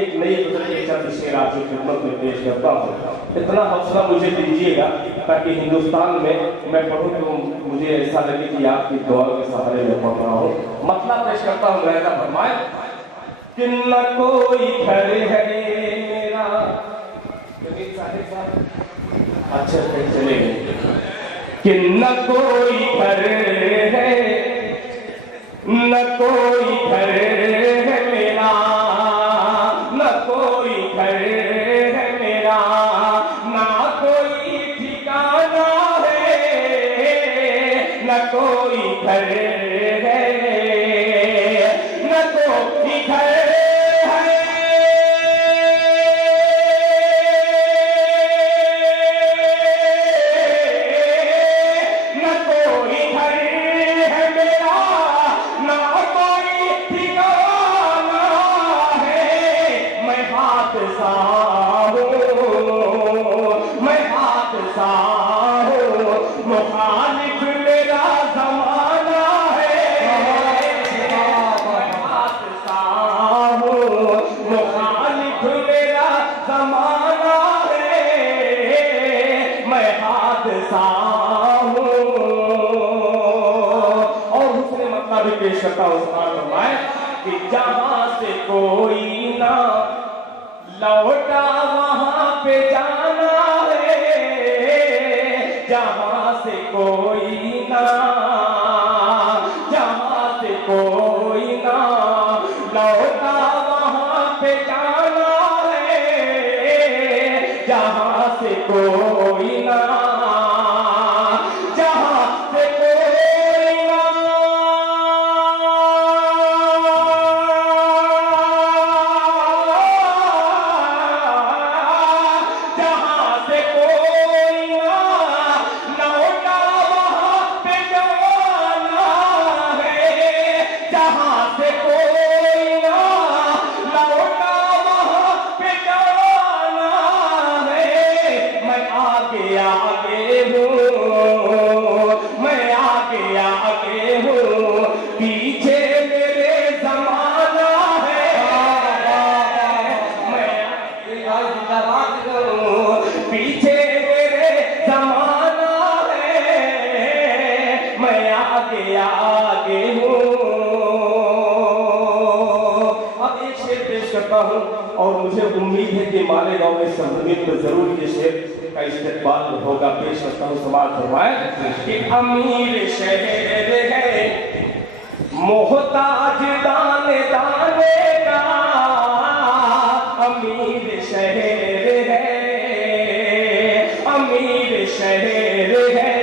ایک نئی غزل کے چند شعر آپ کی خدمت میں پیش کرتا ہوں. اتنا حوصلہ مجھے دیجیے گا تاکہ ہندوستان میں پڑھوں تو مجھے ایسا لگے کہ آپ کی دعا کے سہارے میں پڑھ رہا ہوں. مطلب پیش کرتا ہوں میرا فرمائے کہ نہ کوئی گھر ہے میرا. اچھا کہیں چلے گئے کہ نہ کوئی گھر ہے نہ کوئی گھر ہے میرا نہ کوئی گھر ہے میرا نہ کوئی ٹھکانہ ہے نہ کوئی گھر ہے نہ کوئی گھر مخالف میرا زمانہ ہے میں حادثہ ہوں مخالف میرا زمانہ ہے میں حادثہ ہوں. اور دوسرے مطلب بھی پیش کرتا ہوں فرمائے کہ جہاں سے کوئی نہ لوٹا وہاں پہ جانا جہاں سے کوئی نہ جہاں سے کوئی نہ لوٹا وہاں پہ جانا ہے جہاں سے کوئی نہ جہاں سے کوئی نہ جہاں سے کوئی نہ پیچھے میرے زمانہ ہے پیچھے میرے زمانہ ہے میں آگے آگے ہوں. اب ایک شعر پیش کرتا ہوں اور مجھے امید ہے کہ مالیگاؤں میں سرزمین میں ضرور یہ شعر کا استقبال ہوگا. پیش کرتا ہوں سماعت فرمائے کہ امیر شہر ہے محتاج دانے دانے کا امیر شہر ہے امیر شہر ہے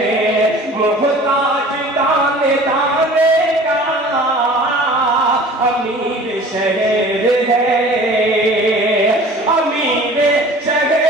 محتاج دانے دانے کا امیر شہر ہے امیر شہر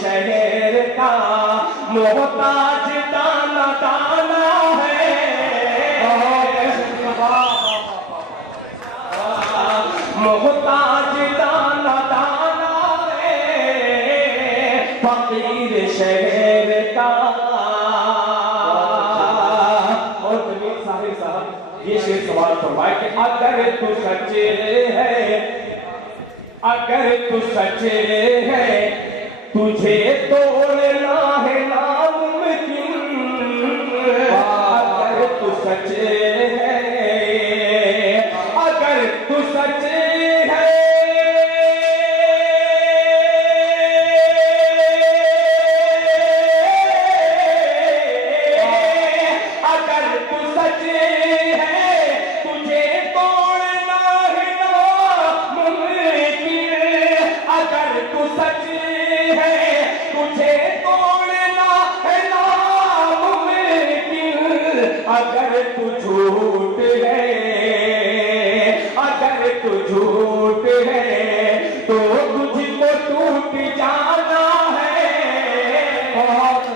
شہر کا محتاج دانا دانا ہے محتاج دانا دانا ہے فقیر شہر کا. اور جمیل صاحب یہ شعر سوال فرمائے کہ اگر تو سچے ہے اگر تو سچے ہے تجھے توڑنا ہے ناممکن اگر تو سچے ہے اگر تو سچے ہے اگر تو سچے ہے تجھے توڑنا ہے ناممکن اگر تو سچے تجھے توڑنا ہے ناممکن اگر تو جھوٹ ہے اگر تو جھوٹ ہے تو تجھ کو ٹوٹ جانا ہے